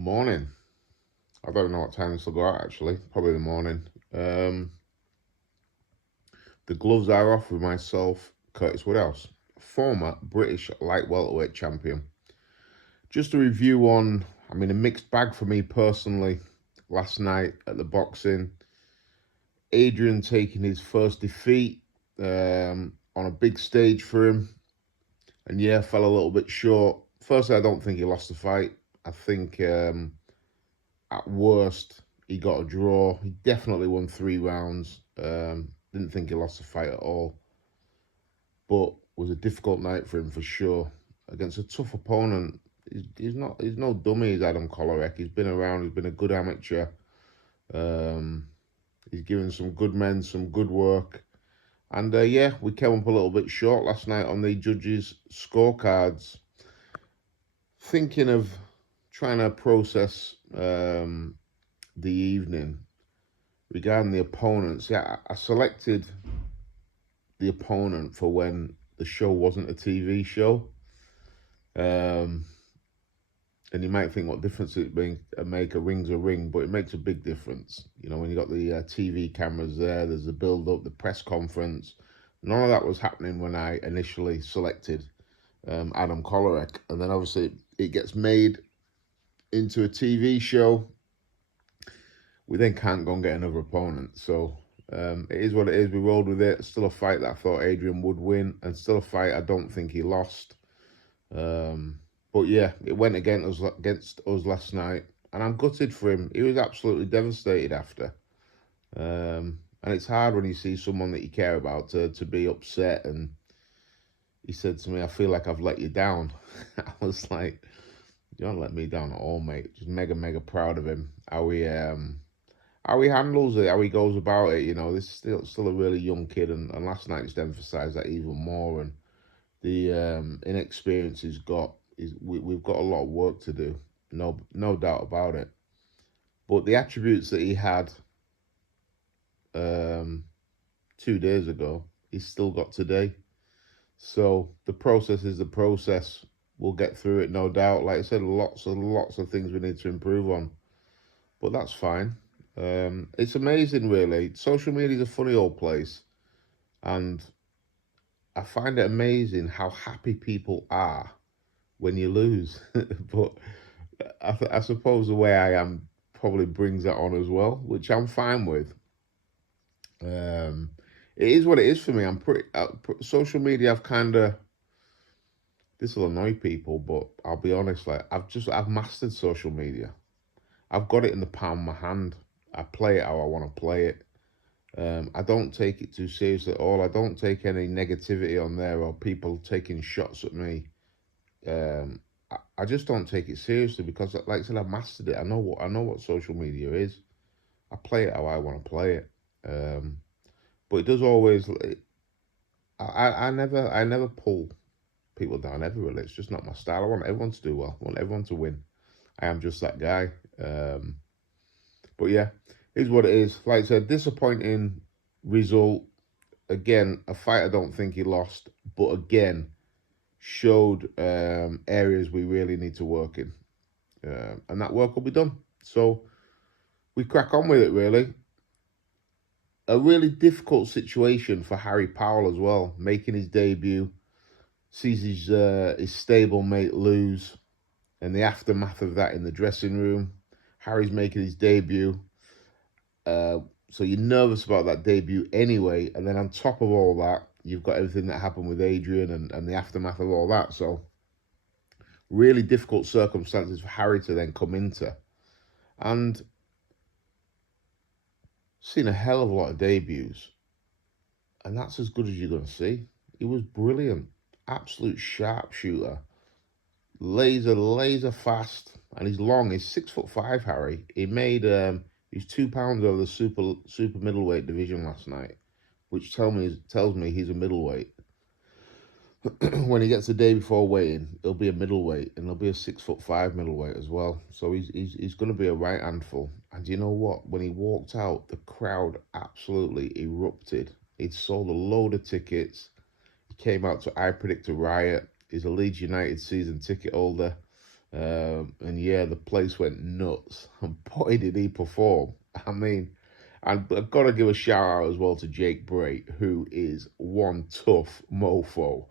Morning. I don't know what time this will go out actually. Probably the morning. Um, the gloves are off with myself, Curtis Woodhouse, former British light welterweight champion. Just a review on, a mixed bag for me personally. Last night at the boxing, Adrian taking his first defeat on a big stage for him, and yeah, fell a little bit short. Firstly, I don't think he lost the fight. I think at worst, he got a draw. He definitely won 3 rounds. Didn't think he lost the fight at all. But was a difficult night for him for sure. Against a tough opponent. He's no dummy, is Adam Kolarek. He's been around, he's been a good amateur. Um, he's given some good men some good work. And yeah, we came up a little bit short last night on the judges' scorecards. Thinking of trying to process the evening regarding the opponents. Yeah, I selected the opponent for when the show wasn't a TV show. And you might think what difference it make, a ring's a ring, but it makes a big difference. You know, when you got the TV cameras there, there's the build up, the press conference. None of that was happening when I initially selected Adam Kolarek, and then obviously it gets made into a TV show. We then can't go and get another opponent. So it is what it is. We rolled with it. Still a fight that I thought Adrian would win, and still a fight I don't think he lost. But yeah, it went against us last night, and I'm gutted for him. He was absolutely devastated after. And it's hard when you see someone that you care about to be upset. And he said to me, "I feel like I've let you down." I was like, "You don't let me down at all, mate." Just mega proud of him. How he handles it, how he goes about it. You know, this is still a really young kid, and last night just emphasised that even more. And the inexperience he's got we've got a lot of work to do, no doubt about it. But the attributes that he had um, 2 days ago, he's still got today. So the process is the process. We'll get through it, no doubt. Like I said, lots of things we need to improve on, but that's fine. It's amazing, really. Social media is a funny old place, and I find it amazing how happy people are when you lose. But I suppose the way I am probably brings that on as well, which I'm fine with. Um, it is what it is for me. I'm pretty social media. I've kind of this will annoy people, but I'll be honest. Like I've mastered social media. I've got it in the palm of my hand. I play it how I want to play it. I don't take it too seriously at all. I don't take any negativity on there or people taking shots at me. Um, I just don't take it seriously because, like I said, I've mastered it. I know what social media is. I play it how I want to play it. But it does always. I never pull people down ever. Really, it's just not my style. I want everyone to do well. I want everyone to win. I am just that guy. But yeah, is what it is. Like I said, disappointing result. Again, a fight I don't think he lost, but again, showed areas we really need to work in. And that work will be done. So we crack on with it, really. A really difficult situation for Harry Powell as well, making his debut. Sees his stablemate lose, and the aftermath of that in the dressing room. Harry's making his debut. So you're nervous about that debut anyway, and then on top of all that, you've got everything that happened with Adrian and the aftermath of all that. So really difficult circumstances for Harry to then come into. And seen a hell of a lot of debuts, and that's as good as you're going to see. He was brilliant, absolute sharpshooter, laser fast, and he's long. He's 6'5", Harry. He made he's 2 pounds over the super middleweight division last night, which tells me he's a middleweight. When he gets the day before weighing, he'll be a middleweight, and he'll be a 6'5" middleweight as well. So he's going to be a right handful. And you know what? When he walked out, the crowd absolutely erupted. He'd sold a load of tickets. He came out to I Predict a Riot. He's a Leeds United season ticket holder. And yeah, the place went nuts. And boy, did he perform. I mean, and I've got to give a shout out as well to Jake Bray, who is one tough mofo.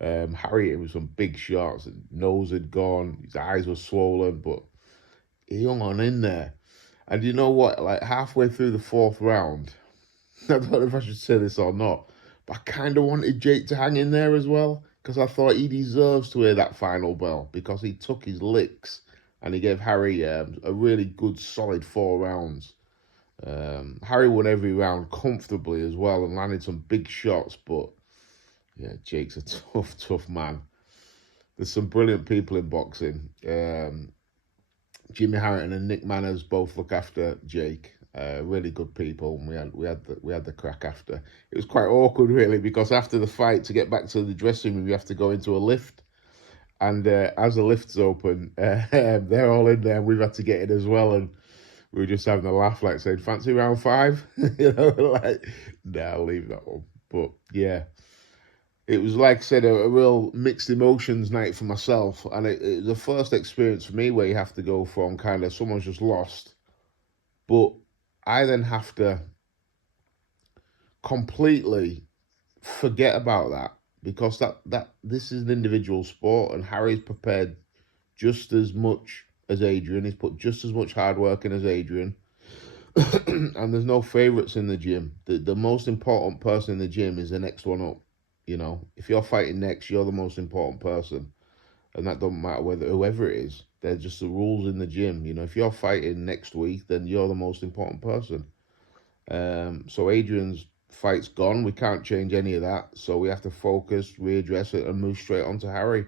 Harry hit with some big shots. His nose had gone, his eyes were swollen, but he hung on in there. And you know what? Like halfway through the fourth round, I don't know if I should say this or not, but I kind of wanted Jake to hang in there as well because I thought he deserves to hear that final bell because he took his licks and he gave Harry a really good, solid 4 rounds. Harry won every round comfortably as well and landed some big shots, but yeah, Jake's a tough, tough man. There's some brilliant people in boxing. Jimmy Harrington and Nick Manners both look after Jake. Really good people. And we had the crack after. It was quite awkward really because after the fight to get back to the dressing room you have to go into a lift, and as the lift's open, they're all in there and we've had to get in as well, and we were just having a laugh like saying fancy round 5, you know, like nah, I'll leave that one. But yeah, it was like I said, a real mixed emotions night for myself, and it was the first experience for me where you have to go from kind of someone's just lost, but I then have to completely forget about that because that this is an individual sport, and Harry's prepared just as much as Adrian. He's put just as much hard work in as Adrian, and there's no favourites in the gym. The most important person in the gym is the next one up. You know, if you're fighting next, you're the most important person, and that don't matter whoever it is. They're just the rules in the gym. You know, if you're fighting next week, then you're the most important person. So Adrian's fight's gone. We can't change any of that. So we have to focus, readdress it, and move straight on to Harry.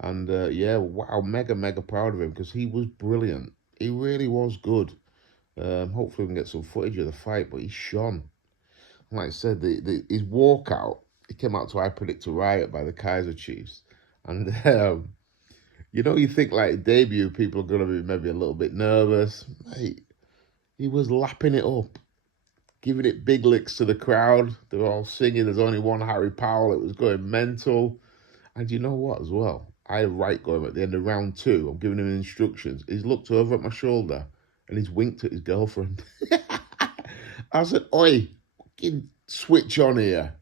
And yeah, wow, mega, mega proud of him because he was brilliant. He really was good. Hopefully we can get some footage of the fight, but he shone. Like I said, his walkout, he came out to I Predict a Riot by the Kaiser Chiefs. And, you know, you think like debut, people are going to be maybe a little bit nervous. Mate, he was lapping it up, giving it big licks to the crowd. They were all singing. There's only one Harry Powell. It was going mental. And you know what as well? I had a right going at the end of round 2. I'm giving him instructions. He's looked over at my shoulder and he's winked at his girlfriend. I said, "Oi, switch on here."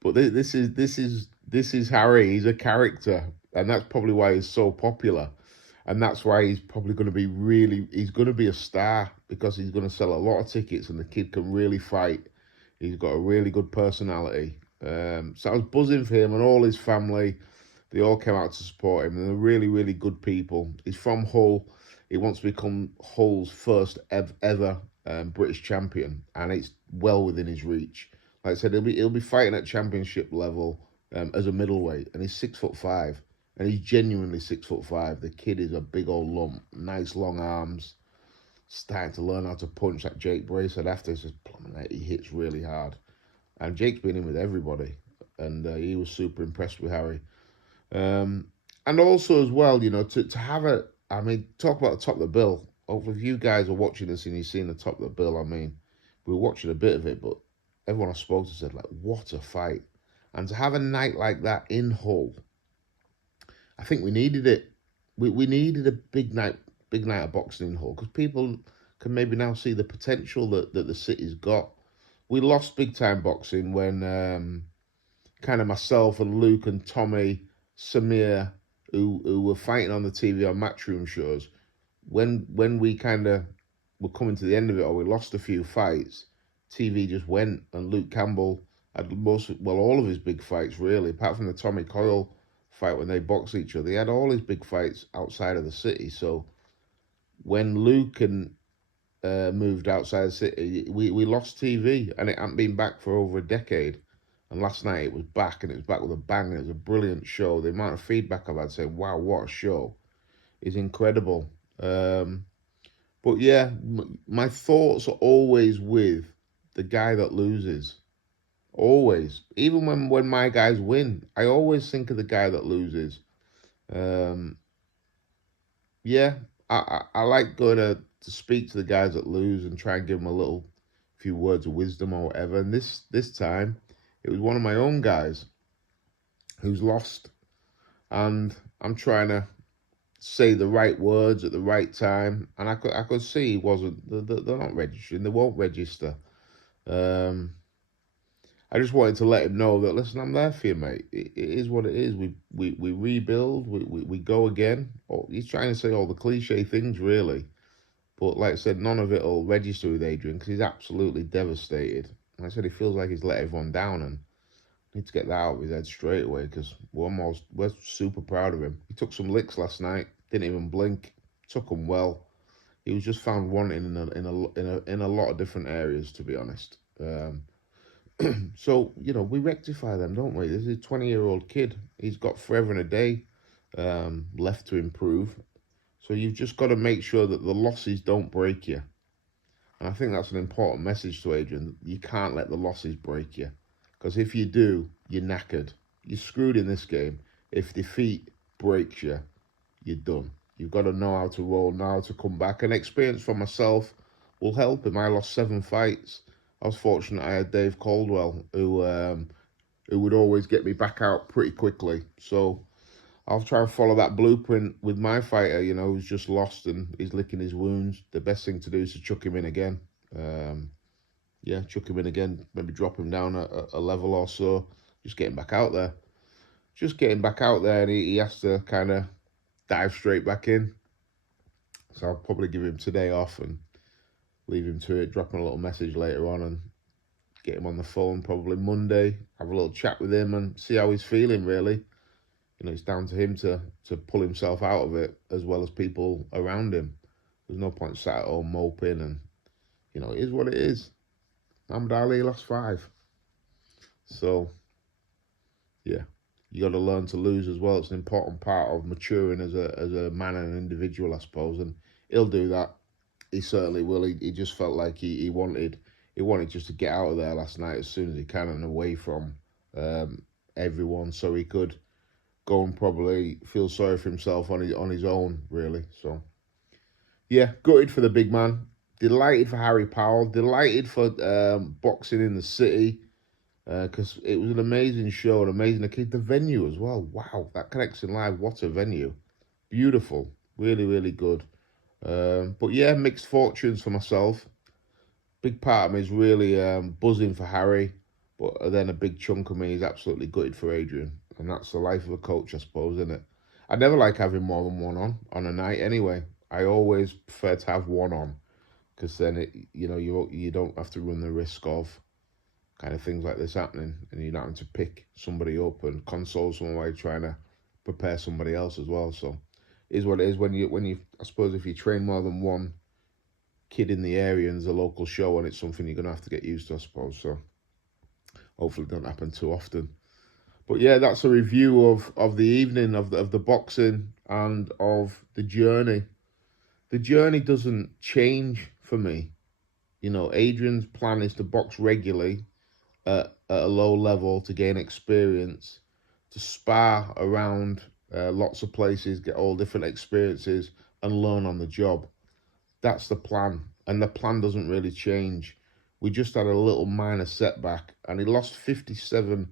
But this is Harry. He's a character, and that's probably why he's so popular, and that's why he's probably going to be he's going to be a star because he's going to sell a lot of tickets, and the kid can really fight. He's got a really good personality. So I was buzzing for him and all his family. They all came out to support him, and they're really, really good people. He's from Hull. He wants to become Hull's first ever British champion, and it's well within his reach. Like I said, he'll be fighting at championship level as a middleweight, and he's 6'5", and he's genuinely 6'5". The kid is a big old lump, nice long arms, starting to learn how to punch. Like Jake Bray said after, he says, he hits really hard. And Jake's been in with everybody, and he was super impressed with Harry. And also as well, you know, to have I mean, talk about the top of the bill. Hopefully if you guys are watching this and you've seen the top of the bill, I mean, we were watching a bit of it, but everyone I spoke to said, like, what a fight. And to have a night like that in Hull, I think we needed it. We needed a big night of boxing in Hull because people can maybe now see the potential that the city's got. We lost big time boxing when kind of myself and Luke and Tommy, Samir, who were fighting on the TV on matchroom shows, when we kind of were coming to the end of it, or we lost a few fights, TV just went, and Luke Campbell had all of his big fights really, apart from the Tommy Coyle fight when they boxed each other. He had all his big fights outside of the city. So when Luke moved outside the city, we lost TV, and it hadn't been back for over a decade. And last night it was back, and it was back with a bang, and it was a brilliant show. The amount of feedback I've had saying, wow, what a show, is incredible. But yeah, my thoughts are always with the guy that loses. Always. Even when my guys win, I always think of the guy that loses. Yeah, I like going to speak to the guys that lose and try and give them a few words of wisdom or whatever. And this time, it was one of my own guys who's lost, and I'm trying to say the right words at the right time, and I could see he wasn't. They're not registering. They won't register. I just wanted to let him know that, listen, I'm there for you, mate. It is what it is. We rebuild. We go again. Oh, he's trying to say all the cliche things, really. But like I said, none of it will register with Adrian because he's absolutely devastated. And I said he feels like he's let everyone down and needs to get that out of his head straight away because we're super proud of him. He took some licks last night, didn't even blink, took them well. He was just found wanting in a lot of different areas, to be honest. So, we rectify them, don't we? This is a 20-year-old kid. He's got forever and a day left to improve. So you've just got to make sure that the losses don't break you. And I think that's an important message to Adrian. You can't let the losses break you. Because if you do, you're knackered. You're screwed in this game. If defeat breaks you, you're done. You've got to know how to roll, know how to come back. And experience from myself will help him. I lost 7 fights. I was fortunate I had Dave Caldwell, who would always get me back out pretty quickly. So I'll try and follow that blueprint with my fighter, who's just lost and he's licking his wounds. The best thing to do is to chuck him in again. Chuck him in again, maybe drop him down a level or so. Just get him back out there. And he has to kind of dive straight back in. So I'll probably give him today off and leave him to it, drop him a little message later on and get him on the phone probably Monday, have a little chat with him and see how he's feeling, really. It's down to him to pull himself out of it as well as people around him. There's no point sat at home moping and, it is what it is. Muhammad Ali lost 5. So, yeah, you got to learn to lose as well. It's an important part of maturing as a man and an individual, I suppose, and he'll do that. He certainly will. He just felt like he wanted just to get out of there last night as soon as he can and away from everyone, so he could go and probably feel sorry for himself on his own, really. So, yeah, gutted for the big man. Delighted for Harry Powell. Delighted for boxing in the city because it was an amazing show, an amazing the venue as well. Wow, that Connection Live, what a venue. Beautiful. Really, really good. But yeah, mixed fortunes for myself. Big part of me is really buzzing for Harry, but then a big chunk of me is absolutely gutted for Adrian. And that's the life of a coach, I suppose, isn't it? I never like having more than one on a night anyway. I always prefer to have one on because then you don't have to run the risk of kind of things like this happening, and you're not having to pick somebody up and console someone while you're trying to prepare somebody else as well. So it is what it is when you I suppose if you train more than one kid in the area and there's a local show and it's something you're gonna have to get used to, I suppose. So hopefully it don't happen too often. But yeah, that's a review of the evening, of the boxing and of the journey. The journey doesn't change for me. Adrian's plan is to box regularly at a low level to gain experience, to spar around lots of places, get all different experiences and learn on the job. That's the plan, and the plan doesn't really change. We just had a little minor setback, and he lost 57-56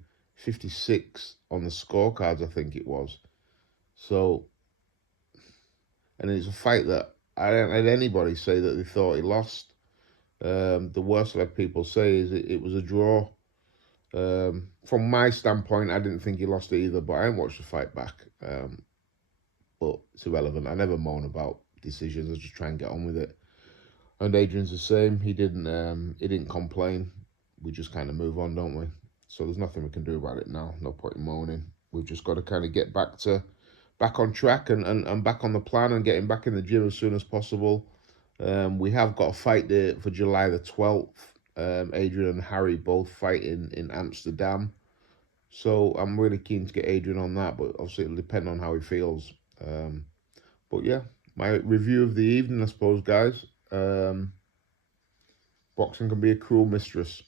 on the scorecards, I think it was. So, and it's a fight that I don't had anybody say that they thought he lost. The worst I've had people say is it was a draw. From my standpoint, I didn't think he lost it either, but I didn't watch the fight back. But it's irrelevant. I never moan about decisions. I just try and get on with it. And Adrian's the same. He didn't complain. We just kind of move on, don't we? So there's nothing we can do about it now. No point in moaning. We've just got to kind of get back on track and back on the plan and getting back in the gym as soon as possible. We have got a fight date for July the 12th. Adrian and Harry both fight in Amsterdam. So I'm really keen to get Adrian on that, but obviously it'll depend on how he feels. But yeah, my review of the evening, I suppose, guys. Boxing can be a cruel mistress.